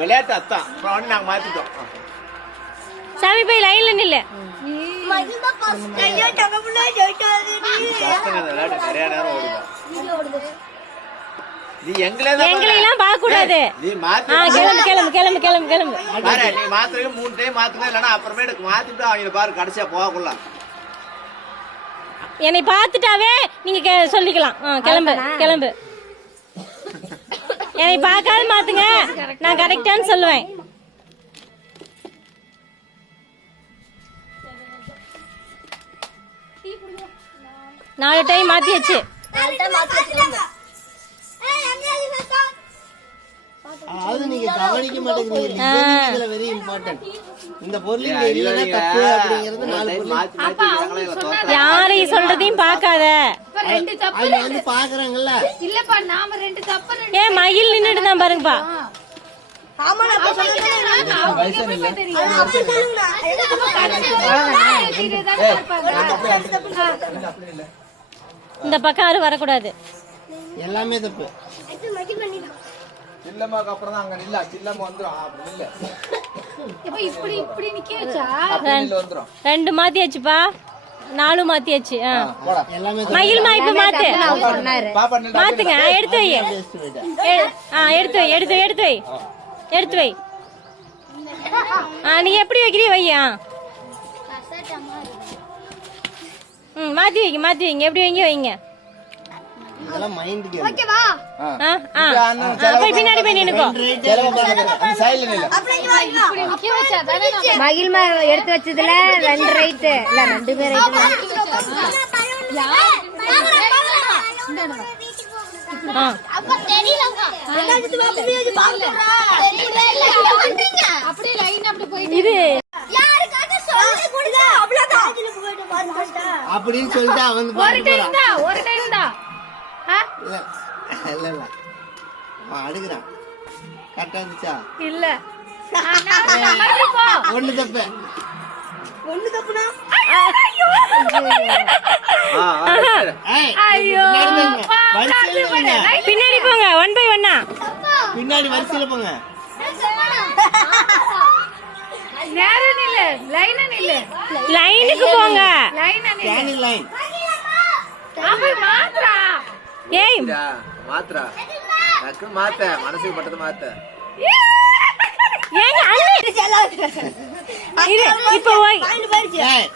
விளையாட்டு அத்தான் நாங்க மாத்திட்டோம். சாமி போய் லைன்ல நில்லு. நிறைய நேரம் ஓடுது. நீ எங்களையெல்லாம் பார்க்க கூடாது. நீ மாத்து. கிளம்பு கிளம்பு கிளம்பு கிளம்பு கிளம்பு. பாரு நீ மாத்துறதுக்கு 3 டைம் மாத்துங்க, இல்லன்னா அப்புறமேட்டுக்கு மாத்திட்டு அவங்க பாரு கடைசியா போகக்குள்ள என்னை பார்த்துட்டாவே நீங்க சொல்லிக்கலாம். கிளம்பு கிளம்பு. என்னை பார்க்காத மாத்துங்க, நான் கரெக்டான்னு சொல்லுவேன். நாலு டைம் மாத்தியாச்சு. அதாவது நீங்க கவனிக்க மாட்டேங்கிறீங்க. இதுல வெரி இம்பார்ட்டன்ட். இந்த பொருள் இங்க இல்லனா தப்பு அப்படிங்கிறது நாலு பொருள். யாரையும் சொல்றதையும் பார்க்காத. ரெண்டு தப்பு அவங்க வந்து பாக்குறாங்கல்ல. இல்லப்பா நாம ரெண்டு தப்பு. ஏன் மயில் நின்னுட்டு தான் பாருங்கப்பா. ஆமா நான் அப்ப சொல்றேன். வயசு இல்ல. அப்ப சொல்லுங்க. இந்த பக்கம் யாரும் வரக்கூடாது. எல்லாமே தப்பு. சில்லம்மாக்கு அப்புறம் தான் அங்க நில்ல. சில்லம்மா வந்துரும். அப்படி நில்ல. இப்ப இப்படி இப்படி நிக்க வச்சா வந்துரும். 2 மாத்தியாச்சுப்பா. 4 மாத்தியாச்சு. எல்லாமே மயில் மா இப்ப மாத்து. பாப்பா நில்ல. மாத்துங்க. எடுத்து வை. எடுத்து வை எடுத்து எடுத்து வை எடுத்து வை. நீ எப்படி வைக்கிறிய வையா. மாத்தி வைங்க மாத்தி வைங்க. எப்படி வைங்க வைங்க. இதெல்லாம் மைண்ட் கேம். ஓகேவா? போய் பின்னாடி போய் நின்னுக்கோ. சைடுல நில்ல. இப்படி நிக்க வச்சா தானே மகிழ் எடுத்து வச்சதுல 2 ரைட் இல்ல 2 பேர் ரைட். அப்ப தெரியலங்க. அப்படியே லைன் அப்படி போயிட்டு இது யாருக்காக சொல்லி கொடுங்க அவ்வளவுதான். அப்படின்னு சொல்லிட்டு அவன் ஒரு டைம் தான் ஒரு டைம் தான். இல்ல இல்ல இல்ல அவன் அடுக்குறான். கரெக்டா இருந்துச்சா? இல்ல ஒண்ணு தப்பு. ஒண்ணு தப்புனா ஐயோ பின்னாடி போங்க. 1 by 1. பின்னாடி வரிசையில போங்க. நேரா நில்லு. லைனா நில்லு. லைனுக்கு போங்க. லைனா நில்லு. Standing line. அப்ப மாத்ரா. ஏய் மாத்ரா. டக்கு மாத்த. மனசுக்கு பட்டது மாத்த. ஏங்க அண்ணே இது இப்போ போய் ஏய்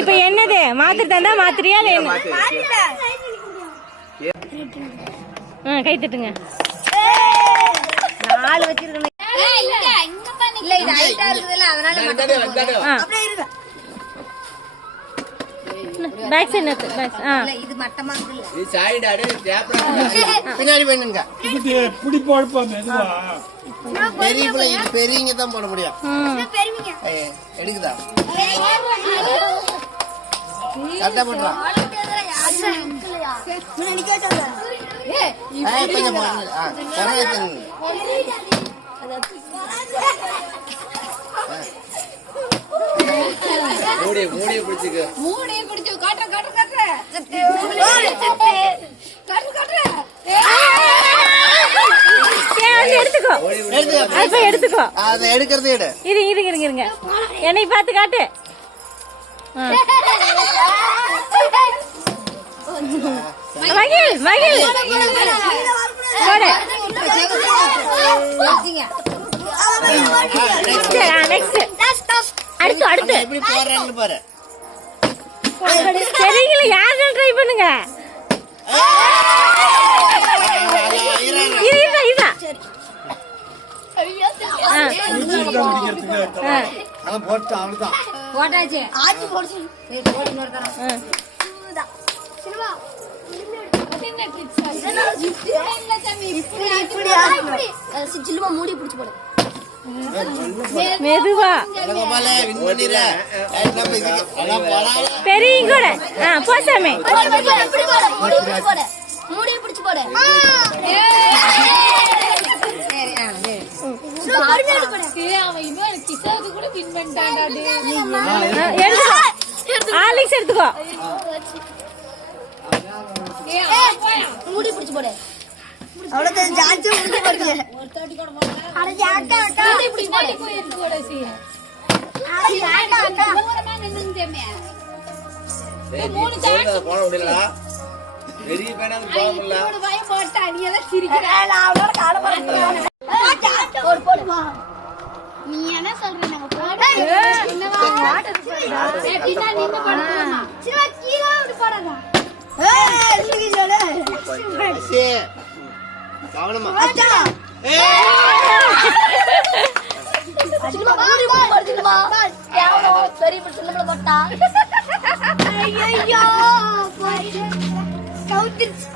இப்போ என்னது மாத்திட்டு தந்தா மாத்திரியா இல்ல என்ன? கை தட்டுங்க. 4 வச்சிருக்கணும். இல்ல இது ஹைட்டா இருக்குதுல அதனால அப்படியே இருங்க. பேக் சைடு நட்டு பேக். இல்ல இது மட்டமா இருக்குல்ல. நீ சைடு அட கேப்ரா பின்னாடி பண்ணுங்க. புடி போடுப்பா மெதுவா. பெரிய பிள்ளை இது பெரியங்க தான் போட முடியும். பெருமிங்க. எடுக்குதா? கரெக்டா பண்றான். முன்னாடி கேட்டாங்க. கொஞ்சம் பாருங்க. கரெக்டா மூடிய பிடிச்சுக்க. மூடிய பிடிச்சு காட்ற காட்ற காட்ற. காட்ற காட்ற. எடுத்துக்கோ. அது எடுத்துக்கோ. அத எடுக்கிறது எடு. இருங்க என்னை பார்த்து காட்டு. மகிழ் மகிழ் போடு. நெக்ஸ்ட் அடுத்து அடுத்து எப்படி போறான்னு பாரு. சரிங்களா? யாரும் ட்ரை பண்ணுங்க. இதா அவன் போட்டு அவனுதான் போட்டாச்சு. ஆச்சி போடுச்சு. போடு இன்னொரு தரம். சினிமா சில்லுமா மூடி பிடிச்சு போடு. மெதுவா பெரிய கூட போசாமே மூடி பிடிச்சு போடு. ஆலிக்ஸ் எடுத்துக்கோ. போடு அவ்வளவுதான் ஜான்சி முடிஞ்சு போடுங்க அட அக்கா அக்கா இப்படி போய் எடுத்து போடு சி அட அக்கா தூரமா நின்னுட்டேமே மூணு ஜான்சி போட முடியலடா பெரிய பையனா போட முடியல ஒரு வாய் போட்டா நீ எல்லாம் சிரிக்கிற நான் அவளோட கால போறேன் போடு போடு வா நீ என்ன சொல்ற நாங்க போடு என்னவா ஏடினா நின்னு போடுமா சிவா கீழ அப்படி போடாதா ஏய் சுகி சொல்லு அசே கவனமா அச்சா சிவா மூடி போடுமா யாவோ சரி இப்ப சின்னல போட்டா ஐயோ கவுத்திருச்சு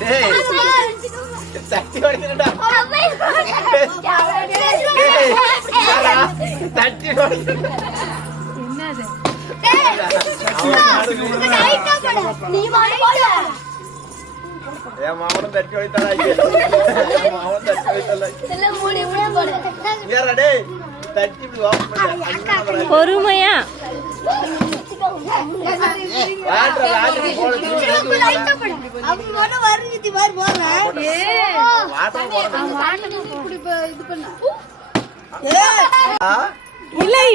டேய் தட்டி ஓடிடா தட்டி ஓடி என்னது அவன் நீ வாடி போடு என் மாவனும் தட்டி ஓடிட்டாடா என் மாவனும் தட்டி ஓடிட்டாடா இல்ல மூடி போடு ஏறா டேய் தட்டி இப்படி வாங்க பொறுமையா வாட்ற வாட்ற போடு லைட்டா போடு அப்ப மொத வரஞ்சிட்டு பாரு போறேன் வாட்ற போடு இப்படி இது பண்ணு ஆ இல்லை